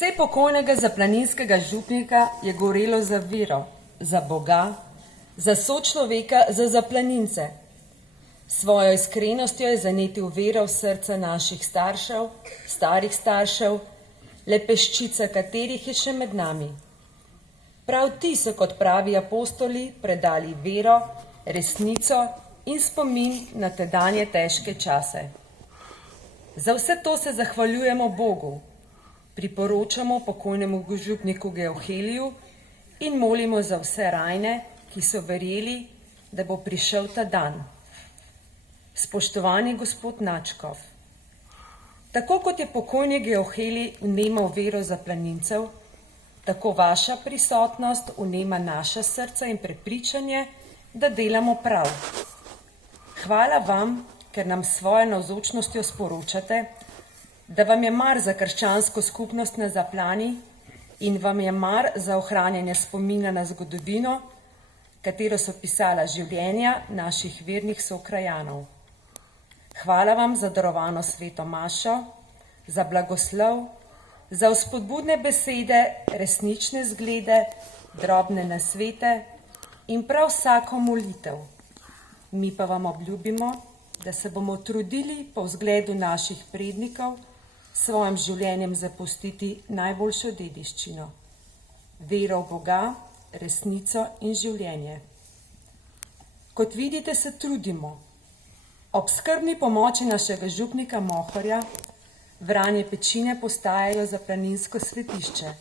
Srce pokojnega zaplaninskega župnika je gorelo za vero, za Boga, za sočloveka, za zaplanince. Svojo iskrenostjo je zanetil vero v srca naših staršev, starih staršev, le peščica katerih je še med nami. Prav ti so kot pravi apostoli predali vero, resnico in spomin na tedanje težke čase. Za vse to se zahvaljujemo Bogu, priporočamo pokojnemu župniku Geoheliju in molimo za vse rajne, ki so verjeli, da bo prišel ta dan. Spoštovani gospod Načkov, tako kot je pokojni Geohelij vnemal vero zaplanincev, tako vaša prisotnost vnema naša srca in prepričanje, da delamo prav. Hvala vam, ker nam svojo navzočnostjo sporočate, da vam je mar za krščansko skupnost na Zaplani in vam je mar za ohranjanje spomina na zgodovino, katero so pisala življenja naših vernih sokrajanov. Hvala vam za darovano sveto mašo, za blagoslov, za vzpodbudne besede, resnične zglede, drobne nasvete in prav vsako molitev. Mi pa vam obljubimo, da se bomo trudili po vzgledu naših prednikov svojim življenjem zapustiti najboljšo dediščino, vero v Boga, resnico in življenje. Kot vidite, se trudimo. Ob skrbni pomoči našega župnika Mohorja Vranje Pečine postajajo zaplaninsko svetišče.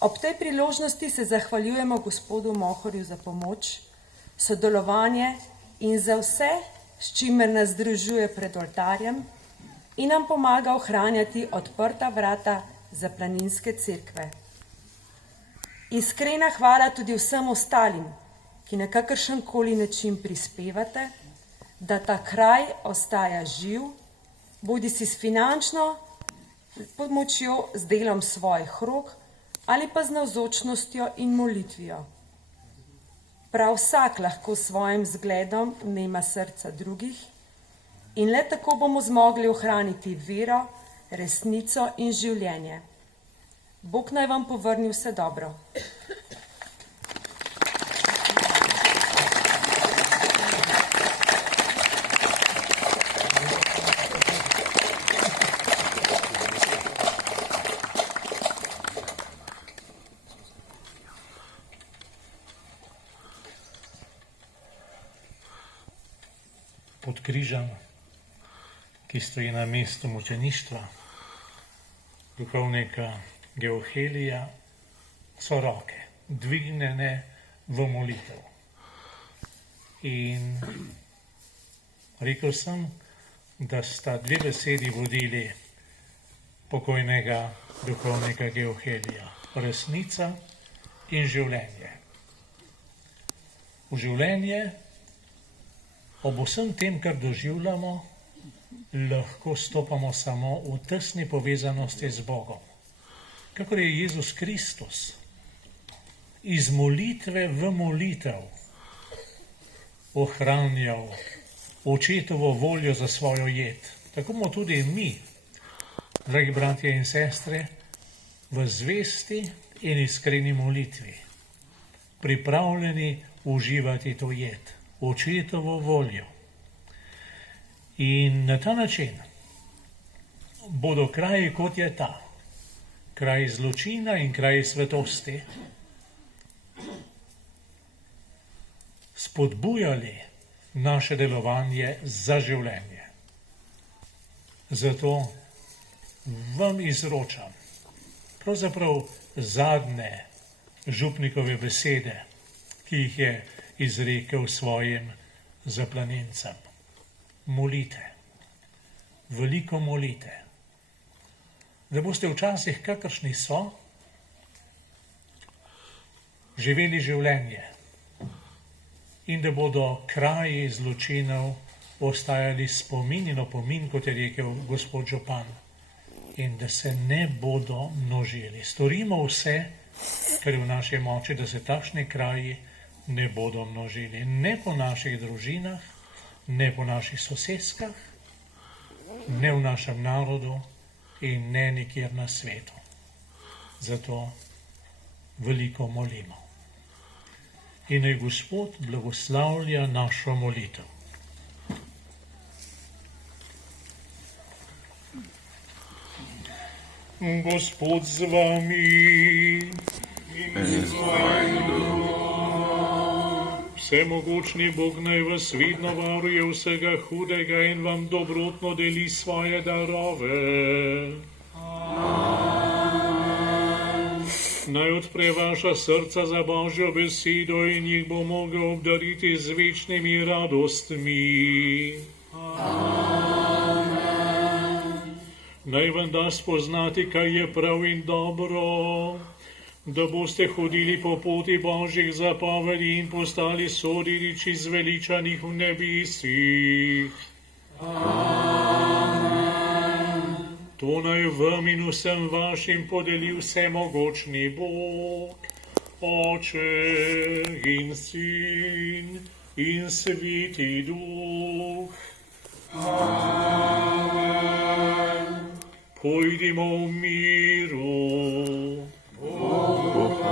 Ob tej priložnosti se zahvaljujemo gospodu Mohorju za pomoč, sodelovanje in za vse, s čimer nas združuje pred oltarjem in nam pomaga ohranjati odprta vrata zaplaninske cerkve. Iskrena hvala tudi vsem ostalim, ki na kakršenkoli način prispevate, da ta kraj ostaja živ, bodisi s finančno pomočjo, z delom svojih rok ali pa z navzočnostjo in molitvijo. Prav vsak lahko s svojim zgledom vnema srca drugih in le tako bomo zmogli ohraniti vero, resnico in življenje. Bog naj vam povrni vse dobro. Pod križem, ki stoji na mestu mučeništva, duhovnika Geohelija, so roke dvignjene v molitev. In rekel sem, da sta dve besedi vodili pokojnega duhovnika Geohelija: resnica in življenje. V življenje ob vsem tem, kar doživljamo, lahko stopamo samo v tesni povezanosti z Bogom. Kakor je Jezus Kristus iz molitve v molitev ohranjal očetovo voljo za svojo jed, tako bomo tudi mi, dragi bratje in sestre, v zvesti in iskreni molitvi pripravljeni uživati to jed, očetovo voljo. In na ta način bodo kraji, kot je ta, kraji zločina in kraji svetosti, spodbujali naše delovanje za življenje. Zato vam izročam pravzaprav zadnje župnikove besede, ki jih je izrekel svojim zaplanincem. Molite, veliko molite, da boste včasih, kakršni so, živeli življenje in da bodo kraji zločinov ostajali spomin in opomin, kot je rekel gospod župan, in da se ne bodo množili. Storimo vse, kar je v naši moči, da se takšni kraji ne bodo množili. Ne po naših družinah, ne po naših soseskah, ne v našem narodu in ne nikjer na svetu. Zato veliko molimo. In naj Gospod blagoslavlja našo molitev. Gospod z vami in z tvojim duhom. Vsemogočni Bog naj vas vidno varuje vsega hudega in vam dobrotno deli svoje darove. Naj odpre vaša srca za Božjo besedo in jih bo mogel obdariti z večnimi radostmi. Naj vam da spoznati, kaj je prav in dobro, da boste hodili po poti Božjih zapovedi in postali sodiliči zveličanih v nebesih. To naj vam in vsem vašim podeli vsemogočni Bog, Oče in Sin in Sveti Duh. Amen. Pojdimo v miru. Bog